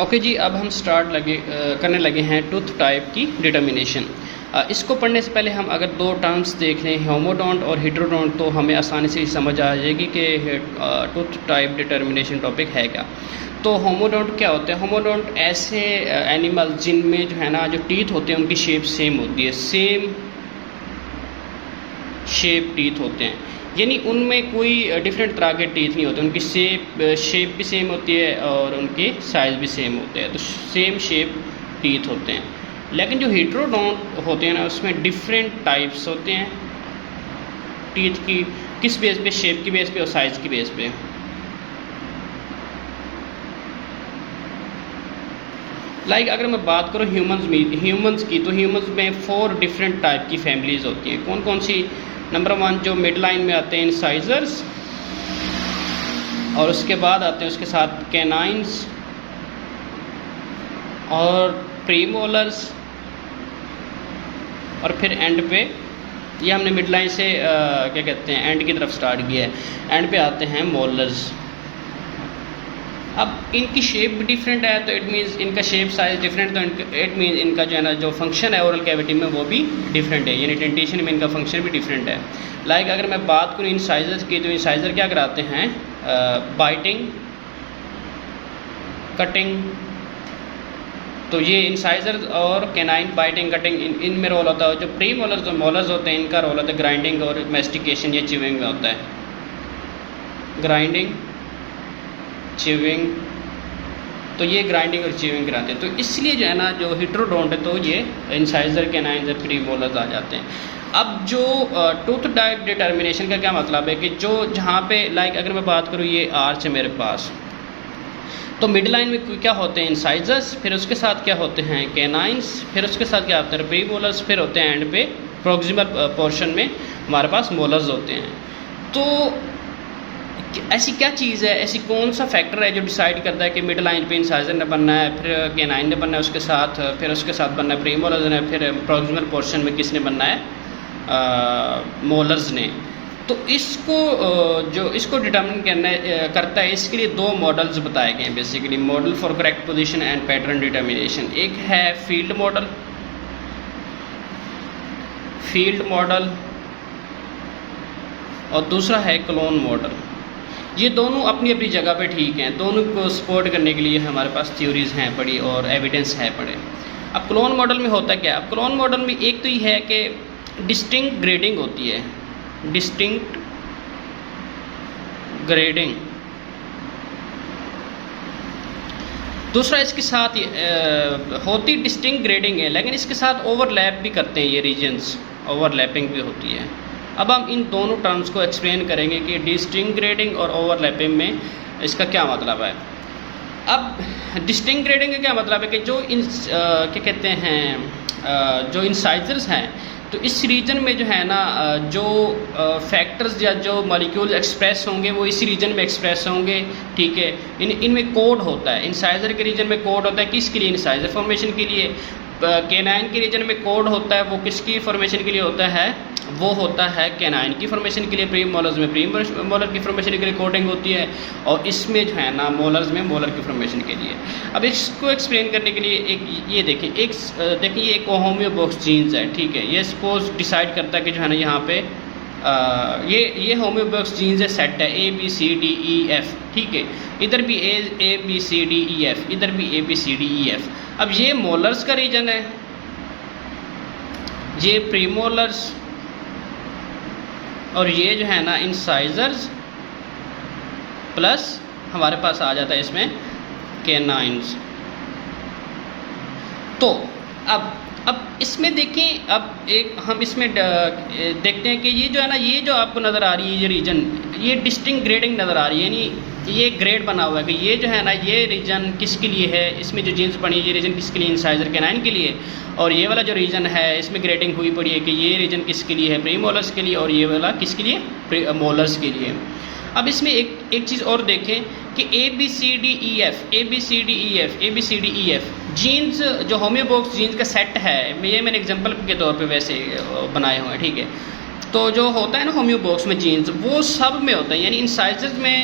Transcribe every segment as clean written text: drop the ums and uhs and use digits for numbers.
Okay जी, अब हम करने लगे हैं टूथ टाइप की डिटर्मिनेशन। इसको पढ़ने से पहले हम अगर दो टर्म्स देख लें, होमोडोंट और हेटेरोडोंट, तो हमें आसानी से समझ आ जाएगी कि टूथ टाइप डिटर्मिनेशन टॉपिक है क्या। तो होमोडोंट क्या होते हैं? होमोडोंट ऐसे एनिमल जिनमें जो है ना, जो टीथ होते हैं उनकी शेप सेम होती है, सेम शेप टीथ होते हैं, यानी उनमें कोई डिफरेंट तरह के टीथ नहीं होते, उनकी शेप भी सेम होती है और उनके साइज़ भी सेम होते हैं, तो सेम शेप टीथ होते हैं। लेकिन जो हेटेरोडोंट होते हैं ना, उसमें डिफरेंट टाइप्स होते हैं टीथ की, किस बेस पे? शेप की बेस पे और साइज़ की बेस पे। अगर मैं बात करूँ ह्यूमंस की, तो ह्यूमंस में 4 डिफरेंट टाइप की फैमिलीज़ होती हैं। कौन कौन सी? नंबर 1 जो मिड लाइन में आते हैं इंसाइजर्स, और उसके बाद आते हैं उसके साथ कैनाइन्स और प्रीमोलर्स, और फिर एंड पे, ये हमने मिड लाइन से क्या कहते हैं, एंड की तरफ स्टार्ट किया है, एंड पे आते हैं मोलर्स। अब इनकी शेप भी डिफरेंट है, तो इट मीन्स इनका शेप साइज डिफरेंट, तो इट मीन्स इनका जो है ना, जो फंक्शन है ओरल कैविटी में वो भी डिफरेंट है, यानी डेंटिशन में इनका फंक्शन भी डिफरेंट है। अगर मैं बात करूँ इंसाइजर्स की, तो इंसाइजर क्या कराते हैं? Biting, cutting. तो ये इंसाइजर और कैनाइन बाइटिंग, कटिंग, इनमें रोल होता है। जो प्री मोलर्स और मोलर्स होते हैं, इनका रोल होता है ग्राइंडिंग और मेस्टिकेशन या च्यूइंग में होता है। ग्राइंडिंग, च्यूइंग, तो ये ग्राइंडिंग और च्यूइंग कराते हैं। तो इसलिए जो है ना, जो हेटेरोडोंट है, तो ये इंसाइजर, कैनाइन्स और प्री मोलर्स आ जाते हैं। अब जो टूथ टाइप डिटर्मिनेशन का क्या मतलब है कि जो जहाँ पे अगर मैं बात करूँ, ये आर्च है मेरे पास, तो मिड लाइन में क्या होते हैं? इंसाइजर्स, फिर उसके साथ क्या होते हैं? कैनाइन्स, फिर उसके साथ क्या होते हैं? प्री मोलर्स, फिर होते हैं एंड पे प्रोक्सिमल पोर्शन में हमारे पास मोलर्स होते हैं। तो ऐसी क्या चीज़ है, ऐसी कौन सा फैक्टर है जो डिसाइड करता है कि मिड लाइन पे इंसाइजर ने बनना है, फिर कैनाइन ने बनना है उसके साथ, फिर उसके साथ बनना है प्री मोलर्स ने, फिर प्रोक्सिमल पोर्शन में किसने बनना है? मोलर्स ने। तो इसको डिटर्मिन करता है, इसके लिए 2 मॉडल्स बताए गए हैं basically, model for correct position and pattern determination. एक है फील्ड मॉडल और दूसरा है क्लोन मॉडल। ये दोनों अपनी अपनी जगह पे ठीक हैं, दोनों को सपोर्ट करने के लिए हमारे पास थ्योरीज हैं पड़ी और एविडेंस है पड़े। अब क्लोन मॉडल में होता क्या? अब क्लोन मॉडल में एक तो ये है कि डिस्टिंक्ट ग्रेडिंग होती है, डिस्टिंक्ट ग्रेडिंग। दूसरा इसके साथ होती डिस्टिंक्ट ग्रेडिंग है, लेकिन इसके साथ ओवरलैप भी करते हैं ये रीजन्स, ओवरलैपिंग भी होती है। अब हम इन दोनों टर्म्स को एक्सप्लेन करेंगे कि डिस्टिंक्ट ग्रेडिंग और ओवरलैपिंग में इसका क्या मतलब है। अब डिस्टिंक्ट ग्रेडिंग का क्या मतलब है कि जो क्या कहते हैं, जो इंसाइजर्स हैं, तो इस रीजन में जो है ना, जो फैक्टर्स या जो मॉलिक्यूल्स एक्सप्रेस होंगे वो इसी रीजन में एक्सप्रेस होंगे, ठीक है। इनमें कोड होता है, इंसाइजर के रीजन में कोड होता है, किसके लिए? इंसाइजर फॉर्मेशन के लिए। कैनाइन के रीजन में कोड होता है, वो किसकी फॉर्मेशन के लिए होता है? वो होता है कैनाइन की फॉर्मेशन के लिए। प्री मोलर्स में प्री मोलर की फॉर्मेशन के लिए कोडिंग होती है, और इसमें जो है ना मोलर्स में मोलर की फॉर्मेशन के लिए। अब इसको एक्सप्लेन करने के लिए ये देखिए, एक होम्योबॉक्स जीन्स है, ठीक है। ये सपोज डिसाइड करता है कि जो है ना, यहाँ पे ये होम्योबॉक्स जीन्स है, सेट है ABCDEF, ठीक है। इधर भी ABCDEF, इधर भी ABCDEF। अब ये मोलर्स का रीजन है, ये प्रीमोलर्स, और ये जो है ना इंसाइजर्स, प्लस हमारे पास आ जाता है इसमें कैनाइन्स। तो अब इसमें देखें, अब एक हम इसमें देखते हैं कि ये जो है ना, ये जो आपको नज़र आ रही है ये रीजन, ये डिस्टिंक्ट ग्रेडिंग नज़र आ रही है, यानी ये ग्रेड बना हुआ है कि ये जो है ना, ये रीजन किसके लिए है, इसमें जो जीन्स पड़ी है ये रीजन किसके लिए? इंसाइजर कैनाइन के लिए। और ये वाला जो रीजन है, इसमें ग्रेडिंग हुई पड़ी है कि ये रीजन किसके लिए है? प्री मोलर्स के लिए, और ये वाला किसके लिए? मोलर्स के लिए। अब इसमें एक चीज़ और देखें कि ABCDEF जीन्स, जो होम्योबॉक्स जीन्स का सेट है, ये मैंने एग्जांपल के तौर पे वैसे बनाए हुए हैं, ठीक है। तो जो होता है ना होम्योबॉक्स में जीन्स, वो सब में होता है, यानी इंसाइजर्स में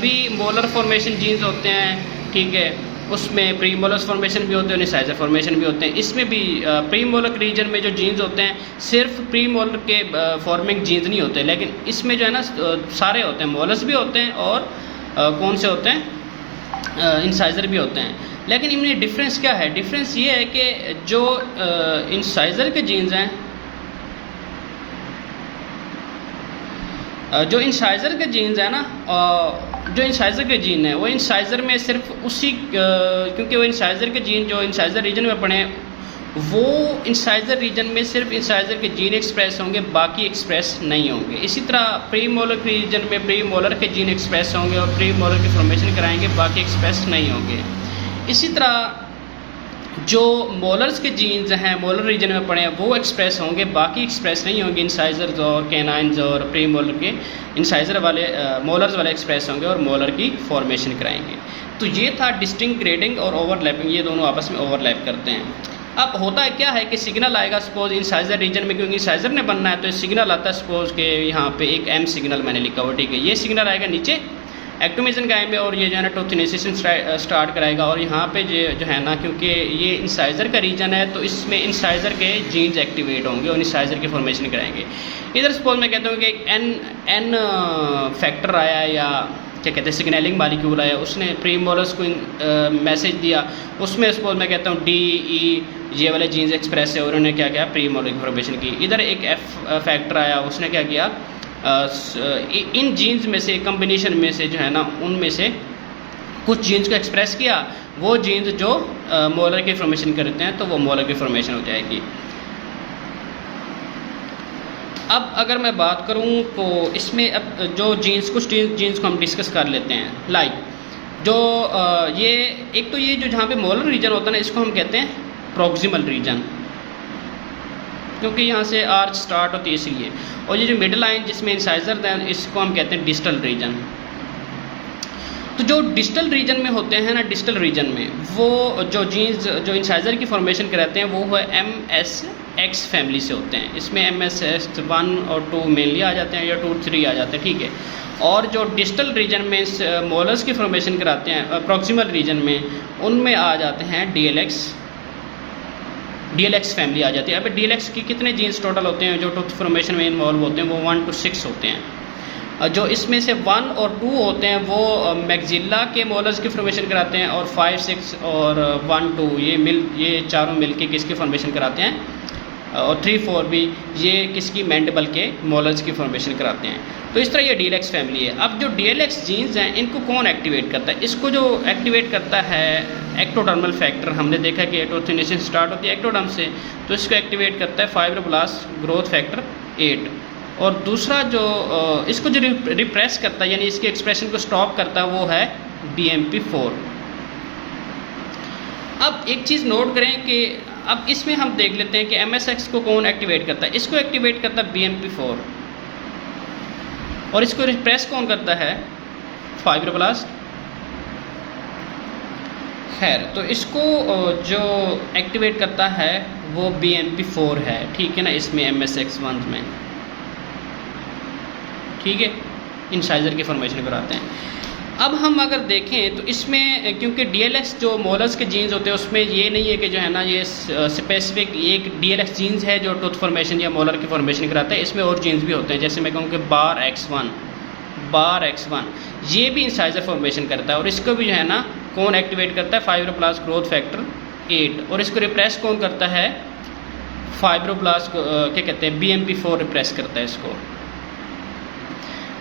भी मोलर फॉर्मेशन जीन्स होते हैं, ठीक है, उसमें प्री मोलर फॉर्मेशन भी होते हैं और इंसाइजर फॉर्मेशन भी होते हैं। इसमें भी प्री मोलर रीजन में जो जीन्स होते हैं सिर्फ प्री मोलर के फॉर्मिंग जीन्स नहीं होते, लेकिन इसमें जो है ना सारे होते हैं, मोलर्स भी होते हैं और कौन से होते हैं, इंसाइजर भी होते हैं। लेकिन इनमें डिफरेंस क्या है? डिफरेंस ये है कि जो इंसाइजर के जीन्स हैं, जो इंसाइजर के जीन्स है ना, जो इंसाइजर के जीन है वो इंसाइजर में सिर्फ उसी क्योंकि वो इंसाइजर के जीन जो इंसाइजर रीजन में पड़े हैं वो इंसाइजर रीजन में सिर्फ इंसाइजर के जीन एक्सप्रेस होंगे, बाकी एक्सप्रेस नहीं होंगे। इसी तरह प्री मोलर के रीजन में प्री मोलर के जीन एक्सप्रेस होंगे और प्री मोलर की फॉर्मेशन कराएंगे, बाकी एक्सप्रेस नहीं होंगे। इसी तरह जो मोलर्स के जीन्स हैं मोलर रीजन में पड़े हैं वो एक्सप्रेस होंगे, बाकी एक्सप्रेस नहीं होंगे। इंसाइजर्स और कैनाइन्स और प्री मोलर के इंसाइजर वाले मोलर्स वाले एक्सप्रेस होंगे और मोलर की फॉर्मेशन कराएंगे। तो ये था डिस्टिंक्ट ग्रेडिंग और ओवरलैपिंग, ये दोनों आपस में ओवरलैप करते हैं। अब होता है क्या है कि सिग्नल आएगा सपोज इंसाइजर रीजन में, क्योंकि इंसाइजर ने बनना है तो सिग्नल आता है सपोज के यहाँ पे एक एम सिग्नल मैंने लिखा हुआ, ठीक है। ये सिग्नल आएगा नीचे एक्टोमेसन गाय में और ये जो है ना टोथिनेसिस स्टार्ट कराएगा। और यहाँ पे जो है ना क्योंकि ये इंसाइजर का रीजन है तो इसमें इंसाइजर के जीन्स एक्टिवेट होंगे और इंसाइजर की फॉर्मेशन कराएंगे। इधर सपोज मैं कहता हूँ कि एक एन फैक्टर आया या क्या कहते हैं सिग्नलिंग मॉलिक्यूल आया, उसने प्री मोलर्स को मैसेज दिया, उसमें सपोज मैं कहता हूँ डी ई ये वाले जीन्स एक्सप्रेस है और उन्होंने क्या किया प्री मोलर की फॉर्मेशन की। इधर एक एफ फैक्टर आया, उसने क्या किया इन जीन्स में से कम्बिनेशन में से जो है ना उनमें से कुछ जीन्स को एक्सप्रेस किया, वो जीन्स जो मोलर की फॉर्मेशन करते हैं तो वो मोलर की फॉर्मेशन हो जाएगी। अब अगर मैं बात करूं तो इसमें अब जो जीन्स कुछ जीन्स को हम डिस्कस कर लेते हैं। लाइक जो ये एक तो ये जो जहाँ पे मोलर रीजन होता है ना इसको हम कहते हैं प्रॉक्सिमल रीजन, क्योंकि यहाँ से आर्च स्टार्ट होती है इसलिए। और ये जो मिड लाइन जिसमें इंसाइजर है इसको हम कहते हैं डिस्टल रीजन। तो जो डिस्टल रीजन में होते हैं ना, डिस्टल रीजन में वो जो जीन्स जो इंसाइजर की फॉर्मेशन कराते हैं वो है MSX फैमिली से होते हैं। इसमें MSX 1 और 2 मेनली आ जाते हैं या 2 3 आ जाते हैं, ठीक है। और जो डिस्टल रीजन में मोलर्स की फॉर्मेशन कराते हैं प्रॉक्सिमल रीजन में, उनमें आ जाते हैं DLX फैमिली आ जाती है। अब DLX की कितने जीन्स टोटल होते हैं जो टूथ फॉर्मेशन में इन्वॉल्व होते हैं? वो 1 to 6 होते हैं। जो इसमें से 1 और 2 होते हैं वो मैक्सिला के मोलर्स की फॉर्मेशन कराते हैं और 5 6 और 1 2 ये चारों मिल के किसकी फॉर्मेशन कराते हैं, और 3 4 भी ये किसकी मैंडिबल के मोलर्स की फॉर्मेशन कराते हैं। तो इस तरह ये DLX फैमिली है। अब जो DLX जीन्स हैं इनको कौन एक्टिवेट करता है? इसको जो एक्टिवेट करता है एक्टोडर्मल फैक्टर। हमने देखा कि टोथिनेसिस स्टार्ट होती है एक्टोडर्म से, तो इसको एक्टिवेट करता है फाइब्रोब्लास्ट ग्रोथ फैक्टर 8। और दूसरा जो इसको जो रिप्रेस करता है यानी इसके एक्सप्रेशन को स्टॉप करता है वो है BMP4। अब एक चीज़ नोट करें कि अब इसमें हम देख लेते हैं कि MSX को कौन एक्टिवेट करता है। इसको एक्टिवेट करता है BMP4 और इसको रिप्रेस कौन करता है? फाइब्रोब्लास्ट। खैर, तो इसको जो एक्टिवेट करता है वो BMP4 है, ठीक है ना, इसमें MSX1 में, ठीक है, इंसाइजर की फॉर्मेशन कराते हैं। अब हम अगर देखें तो इसमें क्योंकि DLX जो मोलर्स के जीन्स होते हैं उसमें ये नहीं है कि जो है ना ये स्पेसिफिक एक DLX जीन्स है जो टूथ फॉर्मेशन या मोलर की फॉर्मेशन कराता है। इसमें और जीन्स भी होते हैं, जैसे मैं कहूँ कि बार X1 ये भी इंसाइजर फॉर्मेशन करता है और इसको भी जो है ना कौन एक्टिवेट करता है? Fibroblast growth factor 8। और इसको रिप्रेस कौन करता है? फाइब्रोब्लास्ट क्या कहते हैं BMP4 रिप्रेस करता है इसको।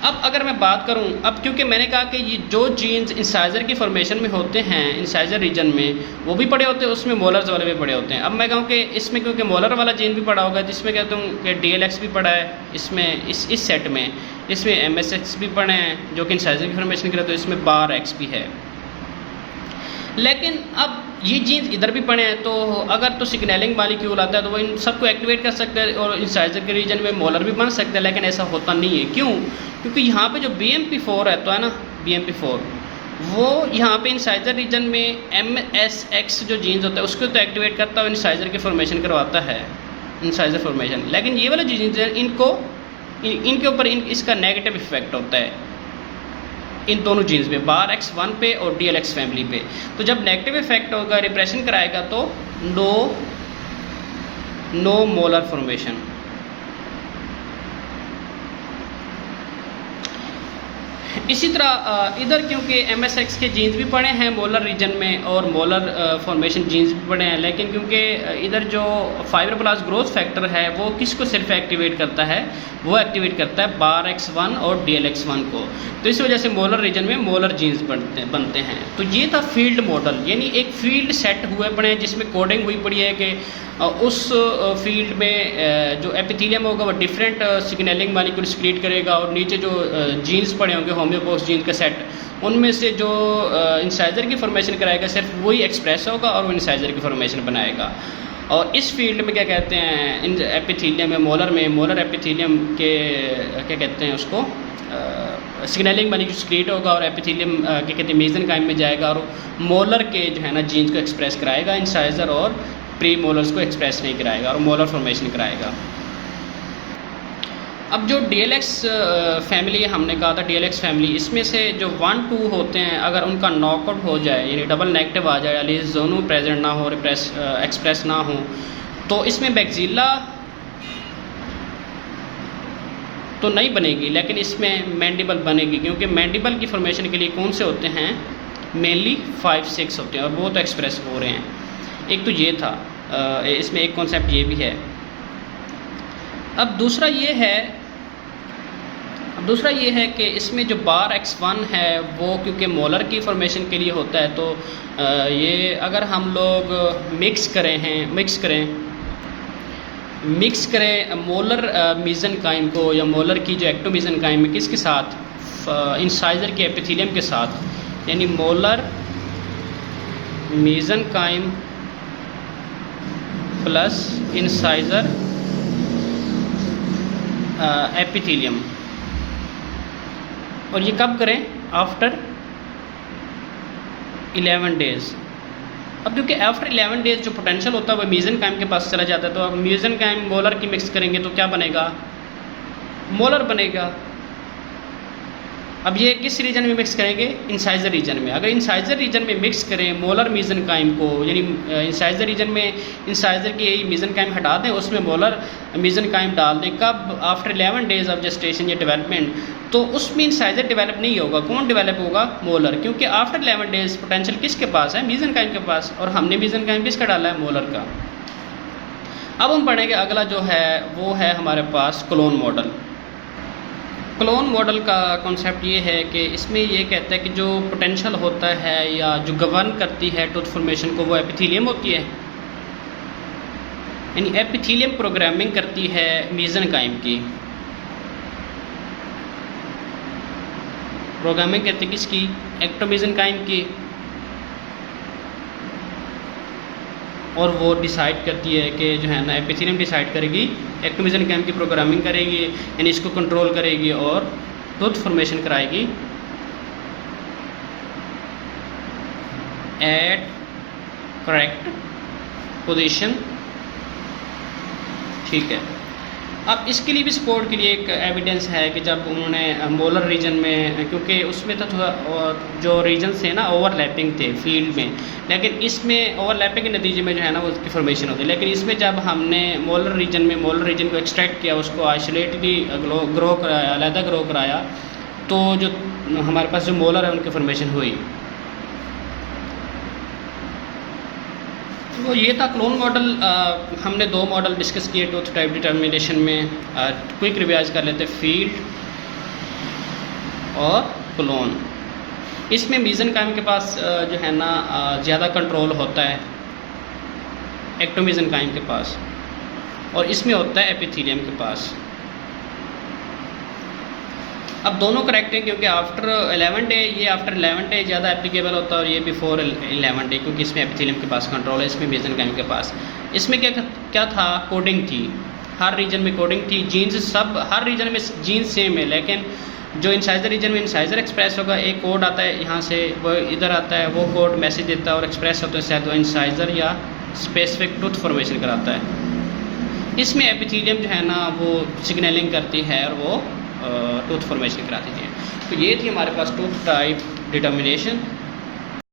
अब अगर मैं बात करूं, अब क्योंकि मैंने कहा कि ये जो जीन्स इंसाइजर की फॉर्मेशन में होते हैं इंसाइजर रीजन में वो भी पड़े होते हैं, उसमें मोलर्स वाले भी पड़े होते हैं। अब मैं कहूं कि इसमें क्योंकि मोलर वाला जीन भी पड़ा होगा, जिसमें कहता हूँ कि DLX भी पड़ा है इसमें, इस सेट में इसमें MSX भी पड़े हैं जो कि इंसाइजर की फॉर्मेशन करे, तो इसमें बार X भी है। लेकिन अब ये जीन्स इधर भी पड़े हैं तो अगर तो सिग्नलिंग मॉलिक्यूल आता है तो वो इन सबको एक्टिवेट कर सकता है और इंसाइजर के रीजन में मोलर भी बन सकता है, लेकिन ऐसा होता नहीं है। क्यों? क्योंकि यहाँ पे जो BMP4 है तो है ना, BMP4 वो यहाँ पे इंसाइजर रीजन में MSX जो जीन्स होता है उसको तो एक्टिवेट करता है, इंसाइजर की फॉर्मेशन करवाता है, इंसाइजर फॉर्मेशन। लेकिन ये वाले जो जीन्स हैं इनके ऊपर इसका नेगेटिव इफेक्ट होता है। इन दोनों जीन्स पे, बार X1 पे और DLX फैमिली पे। तो जब नेगेटिव इफेक्ट होगा, रिप्रेशन कराएगा, तो नो मोलर फॉर्मेशन। इसी तरह इधर क्योंकि MSX के जीन्स भी पड़े हैं मोलर रीजन में और मोलर फॉर्मेशन जीन्स भी पड़े हैं, लेकिन क्योंकि इधर जो फाइब्रोब्लास्ट ग्रोथ फैक्टर है वो किसको सिर्फ एक्टिवेट करता है, वो एक्टिवेट करता है बार X1 और DLX1 को। तो इस वजह से मोलर रीजन में मोलर जीन्स बनते हैं। तो ये था फील्ड मॉडल, यानी एक फील्ड सेट हुए पड़े हैं जिसमें कोडिंग हुई पड़ी है कि उस फील्ड में जो एपिथेलियम होगा वो डिफरेंट सिग्नलिंग मॉलिक्यूल सिक्रीट करेगा, और नीचे जो जीन्स पड़े होंगे होम्योबॉक्स जीन का सेट, उनमें से जो इंसाइजर की फॉर्मेशन कराएगा सिर्फ वही एक्सप्रेस होगा और वो इंसाइजर की फॉर्मेशन बनाएगा। और इस फील्ड में क्या कहते हैं, इन एपिथेलियम में मोलर एपिथेलियम के क्या कहते हैं उसको, सिग्नलिंग मॉलिक्यूल सिक्रीट होगा और एपिथेलियम क्या कहते हैं मेसेनकाइम में जाएगा और मोलर के जो है ना जीन्स को एक्सप्रेस कराएगा, इंसाइजर और प्री मोलर्स को एक्सप्रेस नहीं कराएगा और मोलर फॉर्मेशन कराएगा। अब जो DLX फैमिली हमने कहा था, DLX फैमिली, इसमें से जो 1, 2 होते हैं, अगर उनका नॉकआउट हो जाए यानी डबल नेगेटिव आ जाए, एटलीस्ट दोनों प्रेजेंट ना हो, एक्सप्रेस ना हो, तो इसमें बैक्सीला तो नहीं बनेगी, लेकिन इसमें मैंडिबल बनेगी, क्योंकि मैंडिबल की फॉर्मेशन के लिए कौन से होते हैं, मेनली 5, 6 होते हैं और वो तो एक्सप्रेस हो रहे हैं। एक तो ये था, इसमें एक कॉन्सेप्ट ये भी है। अब दूसरा ये है कि इसमें जो बार X1 है वो क्योंकि मोलर की फॉर्मेशन के लिए होता है, तो ये अगर हम लोग मिक्स करें मोलर मीज़नकाइम को या मोलर की जो एक्टोमीज़नकाइम है किसके साथ, इंसाइजर के एपिथेलियम के साथ, यानी मोलर मीज़नकाइम प्लस इंसाइजर एपिथेलियम, और ये कब करें, आफ्टर 11 डेज़। अब क्योंकि आफ्टर 11 डेज़ जो पोटेंशियल होता है वो मीज़नकाइम के पास चला जाता है, तो अब मीज़नकाइम मोलर की मिक्स करेंगे तो क्या बनेगा, मोलर बनेगा। अब ये किस रीजन में मिक्स करेंगे, इंसाइजर रीजन में। अगर इंसाइजर रीजन में मिक्स करें मोलर मीज़नकाइम को, यानी इंसाइजर रीजन में इंसाइजर की मीज़नकाइम हटा दें, उसमें मोलर मीज़नकाइम डाल दें, कब, आफ्टर 11 डेज़ ऑफ जेस्टेशन या डेवलपमेंट, तो उसमें इंसाइजर डेवलप नहीं होगा। कौन डेवलप होगा, मोलर, क्योंकि आफ्टर 11 डेज़ पोटेंशियल किसके पास है, मीज़नकाइम के पास, और हमने मीज़नकाइम किसका डाला है, मोलर का। अब हम पढ़ेंगे अगला जो है वो है हमारे पास क्लोन मॉडल। क्लोन मॉडल का कॉन्सेप्ट ये है कि इसमें ये कहता है कि जो पोटेंशियल होता है या जो गवर्न करती है टूथ फॉर्मेशन को वो एपिथेलियम होती है, यानी एपिथेलियम प्रोग्रामिंग करती है मीज़नकाइम की। प्रोग्रामिंग करती है किसकी, एक्टोमीज़नकाइम की, और वो डिसाइड करती है कि जो है ना एपिथेलियम डिसाइड करेगी, एक्टोमीज़नकाइम की प्रोग्रामिंग करेगी, यानी इसको कंट्रोल करेगी और टूथ फॉर्मेशन कराएगी एट करेक्ट पोजीशन। ठीक है, अब इसके लिए भी सपोर्ट के लिए एक एविडेंस है कि जब उन्होंने मोलर रीजन में, क्योंकि उसमें तो थोड़ा जो रीजन थे ना ओवरलैपिंग थे फील्ड में, लेकिन इसमें ओवरलैपिंग के नतीजे में जो है ना उसकी फॉर्मेशन होती है, लेकिन इसमें जब हमने मोलर रीजन को एक्सट्रैक्ट किया, उसको आइसोलेटली ग्रो कराया, अलहदा ग्रो कराया, तो जो हमारे पास जो मोलर है उनकी फॉर्मेशन हुई। तो ये था क्लोन मॉडल। हमने 2 मॉडल डिस्कस किए टूथ टाइप डिटर्मिनेशन में। क्विक रिवाइज कर लेते, फील्ड और क्लोन। इसमें मीज़नकाइम के पास जो है ना ज़्यादा कंट्रोल होता है एक्टोमीज़नकाइम के पास, और इसमें होता है एपिथेलियम के पास। अब दोनों करेक्ट हैं क्योंकि आफ्टर 11 डे, ये आफ्टर 11 डे ज़्यादा एप्लीकेबल होता है और ये बिफोर 11 डे, क्योंकि इसमें एपिथेलियम के पास कंट्रोल है, इसमें मीज़नकाइम के पास। इसमें क्या था, कोडिंग थी, हर रीजन में कोडिंग थी, जीन्स सब हर रीजन में जीन्स सेम है, लेकिन जो इंसाइजर रीजन में इंसाइजर एक्सप्रेस होगा, एक कोड आता है यहाँ से, वो इधर आता है, वो कोड मैसेज देता है और एक्सप्रेस होता है, शायद वो इंसाइजर या स्पेसिफिक टूथ फॉर्मेशन कराता है। इसमें एपिथेलियम जो है ना वो सिग्नलिंग करती है और वो टूथ फॉर्मेशन करा दीजिए। तो ये थी हमारे पास टूथ टाइप डिटर्मिनेशन।